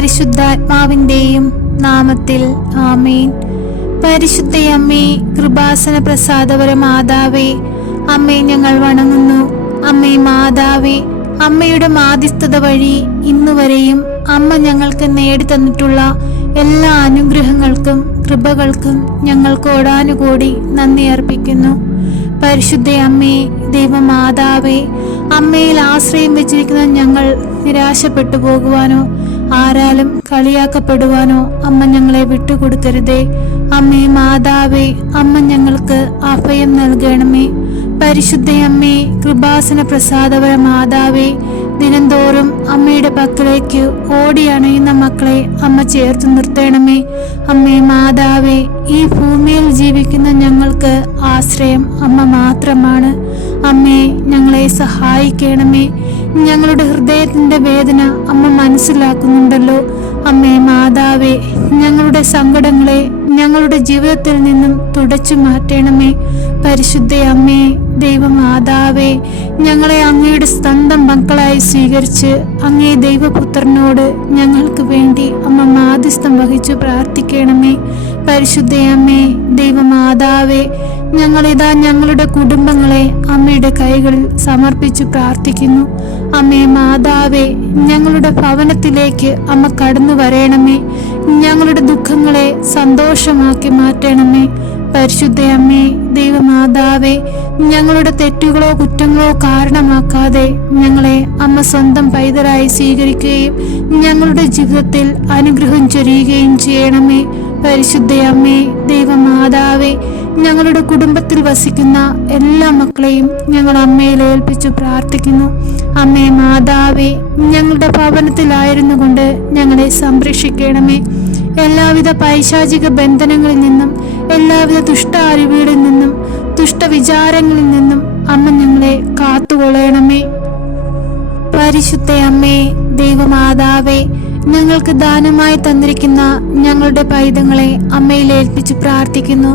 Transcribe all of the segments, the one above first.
പരിശുദ്ധാത്മാവിന്റെയും നാമത്തിൽ ആമേൻ. പരിശുദ്ധയമ്മേ, കൃപാസന പ്രസാദപര മാതാവേ, അമ്മേ ഞങ്ങൾ വണങ്ങുന്നു. അമ്മേ മാതാവേ, അമ്മയുടെ മാധ്യസ്ഥത വഴി ഇന്നുവരെയും അമ്മ ഞങ്ങൾക്ക് നേടിത്തന്നിട്ടുള്ള എല്ലാ അനുഗ്രഹങ്ങൾക്കും കൃപകൾക്കും ഞങ്ങൾ കോടാനുകോടി നന്ദി അർപ്പിക്കുന്നു. പരിശുദ്ധ അമ്മേ, ദൈവമാതാവേ, അമ്മയിൽ ആശ്രയം വെച്ചിരിക്കുന്ന ഞങ്ങൾ നിരാശപ്പെട്ടു പോകുവാനോ ആരാലും കളിയാക്കപ്പെടുവാനോ അമ്മ ഞങ്ങളെ വിട്ടുകൊടുക്കരുതേ. അമ്മേ മാതാവേ, അമ്മ ഞങ്ങൾക്ക് അഭയം നൽകണമേ. പരിശുദ്ധ അമ്മേ, കൃപാസന പ്രസാദപര മാതാവേ, ദിനംതോറും അമ്മയുടെ പക്കലേക്ക് ഓടി അണയുന്ന മക്കളെ അമ്മ ചേർത്ത് നിർത്തണമേ. അമ്മേ മാതാവേ, ഈ ഭൂമിയിൽ ജീവിക്കുന്ന ഞങ്ങൾക്ക് ആശ്രയം അമ്മ മാത്രമാണ്. അമ്മേ, ഞങ്ങളെ സഹായിക്കണമേ. ഞങ്ങളുടെ ഹൃദയത്തിന്റെ വേദന അമ്മ മനസ്സിലാക്കുന്നുണ്ടല്ലോ. അമ്മേ മാതാവേ, ഞങ്ങളുടെ സങ്കടങ്ങളെ ഞങ്ങളുടെ ജീവിതത്തിൽ നിന്നും തുടച്ചു മാറ്റണമേ. പരിശുദ്ധ അമ്മേ, ദൈവമാതാവേ, ഞങ്ങളെ അങ്ങയുടെ സ്വന്തം മക്കളായി സ്വീകരിച്ച് അങ്ങേ ദൈവപുത്രനോട് ഞങ്ങൾക്ക് വേണ്ടി അമ്മ മാധ്യസ്ഥം വഹിച്ചു പ്രാർത്ഥിക്കണമേ. പരിശുദ്ധ അമ്മേ, ദൈവമാതാവേ, ഞങ്ങളിതാ ഞങ്ങളുടെ കുടുംബങ്ങളെ അമ്മയുടെ കൈകളിൽ സമർപ്പിച്ചു പ്രാർത്ഥിക്കുന്നു. അമ്മേ മാതാവേ, ഞങ്ങളുടെ ഭവനത്തിലേക്ക് അമ്മ കടന്നു വരണമേ. ഞങ്ങളുടെ ദുഃഖങ്ങളെ സന്തോഷമാക്കി മാറ്റണമേ. പരിശുദ്ധ അമ്മേ, ദൈവമാതാവേ, ഞങ്ങളുടെ തെറ്റുകളോ കുറ്റങ്ങളോ കാരണമാക്കാതെ ഞങ്ങളെ അമ്മ സ്വന്തം പൈതലായി സ്വീകരിക്കുകയും ഞങ്ങളുടെ ജീവിതത്തിൽ അനുഗ്രഹം ചൊരിയുകയും ചെയ്യണമേ. പരിശുദ്ധ അമ്മേ, ദൈവമാതാവേ, ഞങ്ങളുടെ കുടുംബത്തിൽ വസിക്കുന്ന എല്ലാ മക്കളെയും ഞങ്ങൾ അമ്മയിൽ ഏൽപ്പിച്ചു പ്രാർത്ഥിക്കുന്നു. അമ്മേ മാതാവേ, ഞങ്ങളുടെ ഭവനത്തിലായിരുന്നു കൊണ്ട് ഞങ്ങളെ സംരക്ഷിക്കണമേ. എല്ലാവിധ പൈശാചിക ബന്ധനങ്ങളിൽ നിന്നും എല്ലാവിധ ദുഷ്ട അറിവുകളിൽ നിന്നും ദുഷ്ടവിചാരങ്ങളിൽ നിന്നും അമ്മ ഞങ്ങളെ കാത്തുകൊള്ളണമേ. പരിശുദ്ധ അമ്മേ, ദൈവമാതാവേ, ഞങ്ങൾക്ക് ദാനമായി തന്നിരിക്കുന്ന ഞങ്ങളുടെ പൈതങ്ങളെ അമ്മയിൽ ഏൽപ്പിച്ചു പ്രാർത്ഥിക്കുന്നു.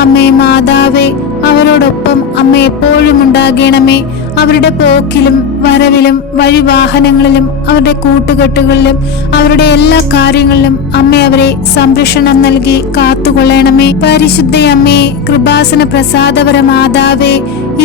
അമ്മേ മാതാവേ, അവരോടൊപ്പം അമ്മ എപ്പോഴും ഉണ്ടാകണമേ. അവരുടെ പോക്കിലും വരവിലും വഴിവാഹനങ്ങളിലും അവരുടെ കൂട്ടുകെട്ടുകളിലും അവരുടെ എല്ലാ കാര്യങ്ങളിലും അമ്മ അവരെ സംരക്ഷണം നൽകി കാത്തുകൊള്ളണമേ. പരിശുദ്ധ അമ്മേ, കൃപാസന പ്രസാദപര മാതാവേ,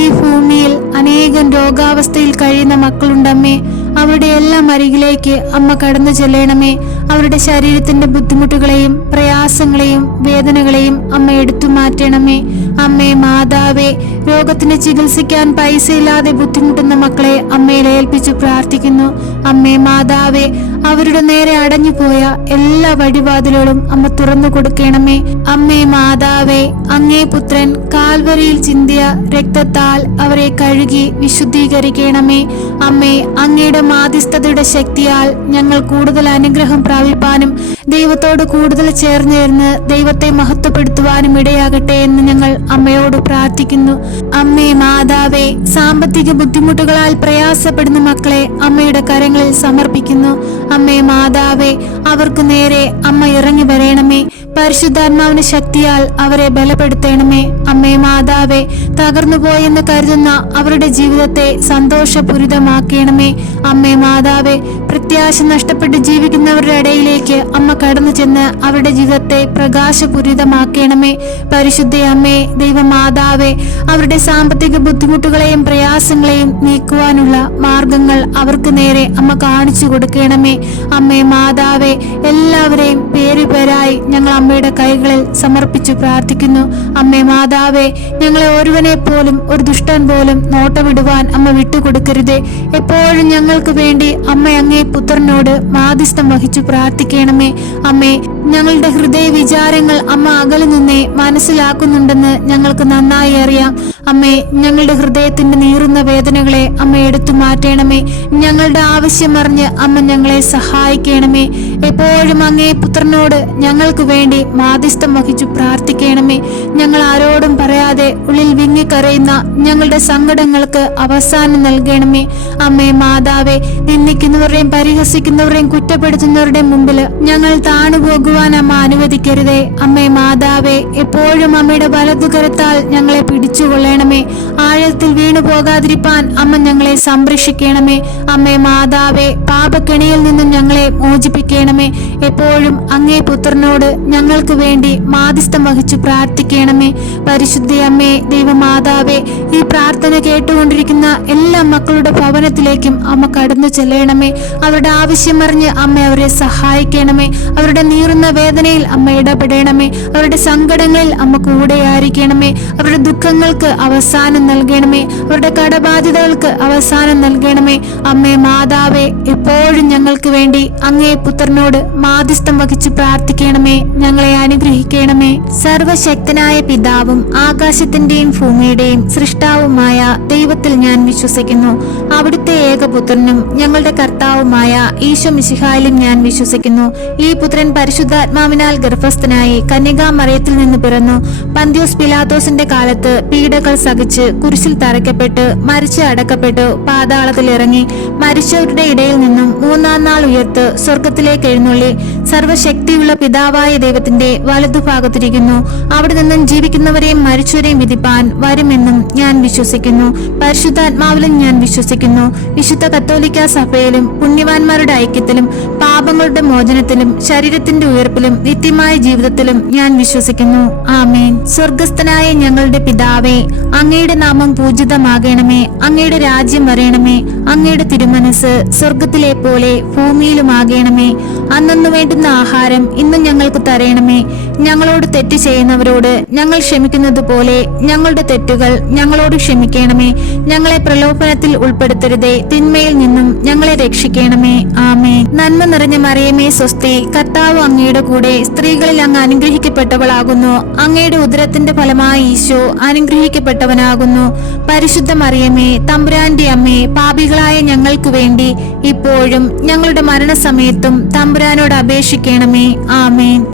ഈ ഭൂമിയിൽ അനേകം രോഗാവസ്ഥയിൽ കഴിയുന്ന മക്കളുണ്ടമ്മേ. അവരുടെ എല്ലാം അരികിലേക്ക് അമ്മ കടന്നു ചെല്ലണമേ. അവരുടെ ശരീരത്തിന്റെ ബുദ്ധിമുട്ടുകളെയും പ്രയാസങ്ങളെയും വേദനകളെയും അമ്മ എടുത്തു മാറ്റണമേ. അമ്മേ മാതാവേ, രോഗത്തിന് ചികിത്സിക്കാൻ പൈസയില്ലാതെ ബുദ്ധിമുട്ടുന്ന മക്കളെ അമ്മയിൽ ഏൽപ്പിച്ചു പ്രാർത്ഥിക്കുന്നു. അമ്മേ മാതാവേ, അവരുടെ നേരെ അടഞ്ഞുപോയ എല്ലാ വഴിവാതിലുകളും അമ്മ തുറന്നു കൊടുക്കണമേ. അമ്മേ മാതാവേ, അങ്ങേ പുത്രൻ കാൽവരിയിൽ ചിന്തിയ രക്തത്താൽ അവരെ കഴുകി വിശുദ്ധീകരിക്കണമേ. അമ്മേ, അങ്ങയുടെ മാധ്യസ്ഥതയുടെ ശക്തിയാൽ ഞങ്ങൾ കൂടുതൽ അനുഗ്രഹം പ്രാപിപ്പാനും ദൈവത്തോട് കൂടുതൽ ചേർന്നിരുന്ന് ദൈവത്തെ മഹത്വപ്പെടുത്തുവാനും ഇടയാകട്ടെ എന്ന് ഞങ്ങൾ അമ്മയോട് പ്രാർത്ഥിക്കുന്നു. അമ്മേ മാതാവേ, സാമ്പത്തിക ബുദ്ധിമുട്ടുകളാൽ പ്രയാസപ്പെടുന്ന മക്കളെ അമ്മയുടെ കരങ്ങളിൽ സമർപ്പിക്കുന്നു. അമ്മേ മാതാവേ, അവർക്ക് നേരെ അമ്മ ഇറങ്ങി വരണമേ. പരിശുദ്ധാത്മാവിന്റെ ശക്തിയാൽ അവരെ ബലപ്പെടുത്തണമേ. അമ്മേ മാതാവേ, തകർന്നുപോയെന്ന് കരുതുന്ന അവരുടെ ജീവിതത്തെ സന്തോഷപൂരിതമാക്കണമേ. അമ്മേ മാതാവേ, പ്രത്യാശ നഷ്ടപ്പെട്ട് ജീവിക്കുന്നവരുടെ ഇടയിലേക്ക് അമ്മ കടന്നു ചെന്ന് അവരുടെ ജീവിതത്തെ പ്രകാശപൂരിതമാക്കണമേ. പരിശുദ്ധ അമ്മേ, ദൈവമാതാവേ, അവരുടെ സാമ്പത്തിക ബുദ്ധിമുട്ടുകളെയും പ്രയാസങ്ങളെയും നീക്കുവാനുള്ള മാർഗങ്ങൾ അവർക്ക് നേരെ അമ്മ കാണിച്ചു കൊടുക്കണമേ. അമ്മേ മാതാവേ, എല്ലാവരെയും പേരുപേരായി ഞങ്ങൾ അമ്മയുടെ കൈകളിൽ സമർപ്പിച്ചു പ്രാർത്ഥിക്കുന്നു. അമ്മേ മാതാവേ, ഞങ്ങളെ ഒരുവനെ പോലും ഒരു ദുഷ്ടൻ പോലും നോട്ടമിടുവാൻ അമ്മ വിട്ടുകൊടുക്കരുതേ. എപ്പോഴും ഞങ്ങൾക്ക് വേണ്ടി അമ്മ അങ്ങേ പുത്രനോട് മാധ്യസ്ഥം വഹിച്ചു പ്രാർത്ഥിക്കണമേ. അമ്മേ, ഞങ്ങളുടെ ഹൃദയ വിചാരങ്ങൾ അമ്മ അകലെ നിന്നേ മനസ്സിലാക്കുന്നുണ്ടെന്ന് ഞങ്ങൾക്ക് നന്നായി അറിയാം. അമ്മേ, ഞങ്ങളുടെ ഹൃദയത്തിന്റെ നീറുന്ന വേദനകളെ അമ്മ എടുത്തു മാറ്റണമേ. ഞങ്ങളുടെ ആവശ്യം അറിഞ്ഞ് അമ്മ ഞങ്ങളെ സഹായിക്കണമേ. എപ്പോഴും അങ്ങേ പുത്രനോട് ഞങ്ങൾക്ക് വേണ്ടി മാധ്യസ്ഥം വഹിച്ചു പ്രാർത്ഥിക്കണമേ. ഞങ്ങൾ ആരോടും പറയാതെ ഉള്ളിൽ വിങ്ങിക്കരയുന്ന ഞങ്ങളുടെ സങ്കടങ്ങൾക്ക് അവസാനം നൽകണമേ. അമ്മേ മാതാവേ, നിന്ദിക്കുന്നവരുടെയും പരിഹസിക്കുന്നവരെയും കുറ്റപ്പെടുത്തുന്നവരുടെയും മുമ്പിൽ ഞങ്ങൾ താണുപോകുവാൻ അമ്മ അനുവദിക്കരുതേ. അമ്മേ മാതാവേ, എപ്പോഴും അമ്മയുടെ വലതുകരത്താൽ ഞങ്ങളെ പിടിച്ചുകൊള്ളണമേ. ആഴത്തിൽ വീണ് വീണുപോകാതിരിപ്പാൻ അമ്മ ഞങ്ങളെ സംരക്ഷിക്കണമേ. അമ്മേ മാതാവേ, പാപക്കെണിയിൽ നിന്നും ഞങ്ങളെ മോചിപ്പിക്കണമേ. എപ്പോഴും അങ്ങേ പുത്രനോട് ഞങ്ങൾക്ക് വേണ്ടി മാധ്യസ്ഥം വഹിച്ചു പ്രാർത്ഥിക്കണമേ. പരിശുദ്ധ അമ്മേ, ദൈവമാതാവേ, ഈ പ്രാർത്ഥന കേട്ടുകൊണ്ടിരിക്കുന്ന എല്ലാ മക്കളുടെ ഭവനത്തിലേക്കും അമ്മ കടന്നു ചെല്ലണമേ. അവരുടെ ആവശ്യം അറിഞ്ഞ് അമ്മ അവരെ സഹായിക്കണമേ. അവരുടെ നീറുന്ന വേദനയിൽ അമ്മ ഇടപെടണമേ. അവരുടെ സങ്കടങ്ങളിൽ അമ്മ കൂടെയായിരിക്കണമേ. അവരുടെ ദുഃഖങ്ങൾക്ക് അവസാനം നൽകണമേ. അവരുടെ കടബാധ്യതകൾക്ക് അവസാനം നൽകണമേ. അമ്മേ മാതാവേ, എപ്പോഴും ഞങ്ങൾക്ക് വേണ്ടി അങ്ങേ പുത്രനോട് മാധ്യസ്ഥം വഹിച്ചു പ്രാർത്ഥിക്കണമേ. ഞങ്ങളെ അനുഗ്രഹിക്കണമേ. സർവശക്തനായ പിതാവും ആകാശത്തിന്റെയും ഭൂമിയുടെയും സൃഷ്ടാവുമായ ദൈവത്തിൽ ഞാൻ വിശ്വസിക്കുന്നു. അവിടുത്തെ ഏകപുത്രനും ഞങ്ങളുടെ കർത്താവുമായ ഈശോ മിശിഹായിലും ഞാൻ വിശ്വസിക്കുന്നു. ഈ പുത്രൻ പരിശുദ്ധാത്മാവിനാൽ ഗർഭസ്ഥനായി കന്യകാമറിയത്തിൽ നിന്ന് പിറന്നു. പന്ത്യോസ് പിലാത്തോസിന്റെ കാലത്ത് പീഡകൾ സഹിച്ച് കുരിശിൽ തറയ്ക്കപ്പെട്ട് മരിച്ച് അടക്കപ്പെട്ടു പാതാളത്തിൽ ഇറങ്ങി മരിച്ചവരുടെ ഇടയിൽ നിന്നും മൂന്നാം നാൾ ഉയർത്ത് സ്വർഗത്തിലേക്ക് എഴുന്നള്ളി സർവശക്തിയുള്ള പിതാവായ ദൈവത്തിന്റെ വലതുഭാഗത്തിരിക്കുന്നു. അവിടെ നിന്നും ജീവിക്കുന്നവരെയും മരിച്ചവരെയും വിധിപ്പാൻ വരുമെന്നും ഞാൻ വിശ്വസിക്കുന്നു. പരിശുദ്ധാത്മാവിലും ഞാൻ വിശ്വസിക്കുന്നു. വിശുദ്ധ കത്തോലിക്ക സഭയിലും പുണ്യവാന്മാരുടെ ഐക്യത്തിലും പാപങ്ങളുടെ മോചനത്തിലും ശരീരത്തിന്റെ ഉയർപ്പിലും നിത്യമായ ജീവിതത്തിലും ഞാൻ വിശ്വസിക്കുന്നു. ആമേൻ. സ്വർഗസ്ഥനായ ഞങ്ങളുടെ പിതാവേ, അങ്ങയുടെ നാമം പൂജിതമാകണമേ. അങ്ങയുടെ രാജ്യം വരയണമേ. അങ്ങയുടെ തിരുമനസ് സ്വർഗത്തിലെ പോലെ ഭൂമിയിലുമാകണമേ. അന്നു വേണ്ടുന്ന ആഹാരം ഇന്ന് ഞങ്ങൾക്ക് തരയണമേ. ഞങ്ങളോട് തെറ്റ് ചെയ്യുന്നവരോട് ഞങ്ങൾ ക്ഷമിക്കുന്നത് പോലെ ഞങ്ങളുടെ തെറ്റുകൾ ഞങ്ങളോട് ക്ഷമിക്കണമേ. ഞങ്ങളെ പ്രലോഭനത്തിൽ ഉൾപ്പെടുത്തരുതേ, തിന്മയിൽ നിന്നും ഞങ്ങളെ രക്ഷിക്കണമേ. ആമേൻ. നന്മ നിറഞ്ഞ മറിയമേ സ്വസ്തി, കർത്താവ് അങ്ങയുടെ കൂടെ സ്ത്രീകളിൽ അങ്ങ് അനുഗ്രഹിക്കപ്പെട്ടവളാകുന്നു. അങ്ങയുടെ ഉദരത്തിന്റെ ഫലമായ ഈശോ അനുഗ്രഹിക്കപ്പെട്ടവനാകുന്നു. പരിശുദ്ധ മറിയമേ, തമ്പുരാന്റെ അമ്മേ, പാപികളായ ഞങ്ങൾക്ക് വേണ്ടി ഇപ്പോഴും ഞങ്ങളുടെ മരണസമയത്തും തമ്പുരാനോട് അപേക്ഷിക്കണമേ. ആമേൻ.